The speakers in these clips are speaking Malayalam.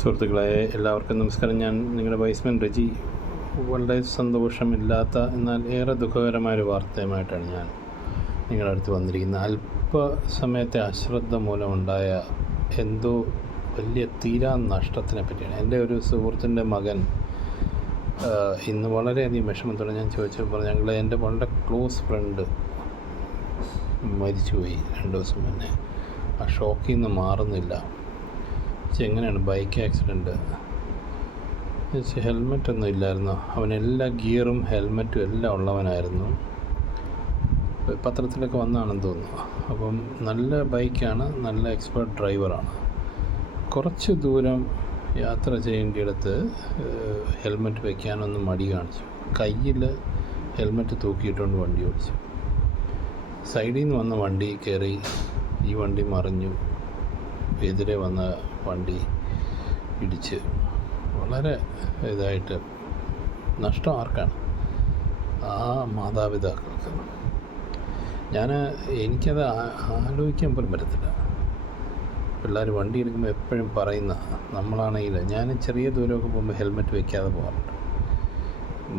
സുഹൃത്തുക്കളെ, എല്ലാവർക്കും നമസ്കാരം. ഞാൻ നിങ്ങളുടെ വൈസ്മാൻ റെജി. വളരെ സന്തോഷമില്ലാത്ത എന്നാൽ ഏറെ ദുഃഖകരമായൊരു വാർത്തയുമായിട്ടാണ് ഞാൻ നിങ്ങളുടെ അടുത്ത് വന്നിരിക്കുന്നത്. അല്പസമയത്തെ അശ്രദ്ധ മൂലമുണ്ടായ എന്തോ വലിയ തീരാ നഷ്ടത്തിനെ പറ്റിയാണ്. എൻ്റെ ഒരു സുഹൃത്തിൻ്റെ മകൻ ഇന്ന് വളരെയധികം വിഷമത്തോടെ ഞാൻ ചോദിച്ചപ്പോൾ എൻ്റെ വളരെ ക്ലോസ് ഫ്രണ്ട് മരിച്ചുപോയി 2 ദിവസം മുന്നേ. ആ ഷോക്കിൽ നിന്ന് മാറുന്നില്ല. എങ്ങനെയാണ് ബൈക്ക് ആക്സിഡൻറ്റ്? ഹെൽമെറ്റൊന്നും ഇല്ലായിരുന്നു. അവൻ എല്ലാ ഗിയറും ഹെൽമെറ്റും എല്ലാം ഉള്ളവനായിരുന്നു. പത്രത്തിലൊക്കെ വന്നാണെന്ന് തോന്നുന്നു. അപ്പം നല്ല ബൈക്കാണ്, നല്ല എക്സ്പേർട്ട് ഡ്രൈവറാണ്. കുറച്ച് ദൂരം യാത്ര ചെയ്യേണ്ടിയിടത്ത് ഹെൽമെറ്റ് വയ്ക്കാനൊന്ന് മടി കാണിച്ചു. കയ്യിൽ ഹെൽമെറ്റ് തൂക്കിയിട്ടുകൊണ്ട് വണ്ടി ഓടിച്ചു. സൈഡിൽ നിന്ന് വന്ന വണ്ടി കയറി ഈ വണ്ടി മറിഞ്ഞു. എതിരെ വന്ന വണ്ടി ഇടിച്ച് വളരെ ഇതായിട്ട് നഷ്ടം ആർക്കാണ്? ആ മാതാപിതാക്കൾക്ക്. എനിക്കത് ആലോചിക്കാൻ പോലും പറ്റത്തില്ല. പിള്ളേർ വണ്ടി എടുക്കുമ്പോൾ എപ്പോഴും പറയുന്ന നമ്മളാണെങ്കിൽ ഞാൻ ചെറിയ ദൂരമൊക്കെ പോകുമ്പോൾ ഹെൽമെറ്റ് വയ്ക്കാതെ പോകാറുണ്ട്.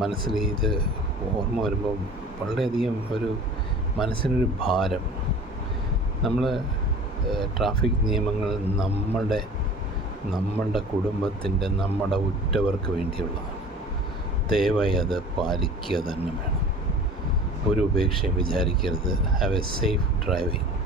മനസ്സിൽ ഇത് ഓർമ്മ വരുമ്പോൾ വളരെയധികം മനസ്സിനൊരു ഭാരം. നമ്മൾ ട്രാഫിക് നിയമങ്ങൾ നമ്മളുടെ കുടുംബത്തിൻ്റെ, നമ്മുടെ ഉറ്റവർക്ക് വേണ്ടിയുള്ളതാണ്. ദയവായി അത് പാലിക്കുക തന്നെ വേണം. ഒരു ഉപേക്ഷയും വിചാരിക്കരുത്. Have A safe driving.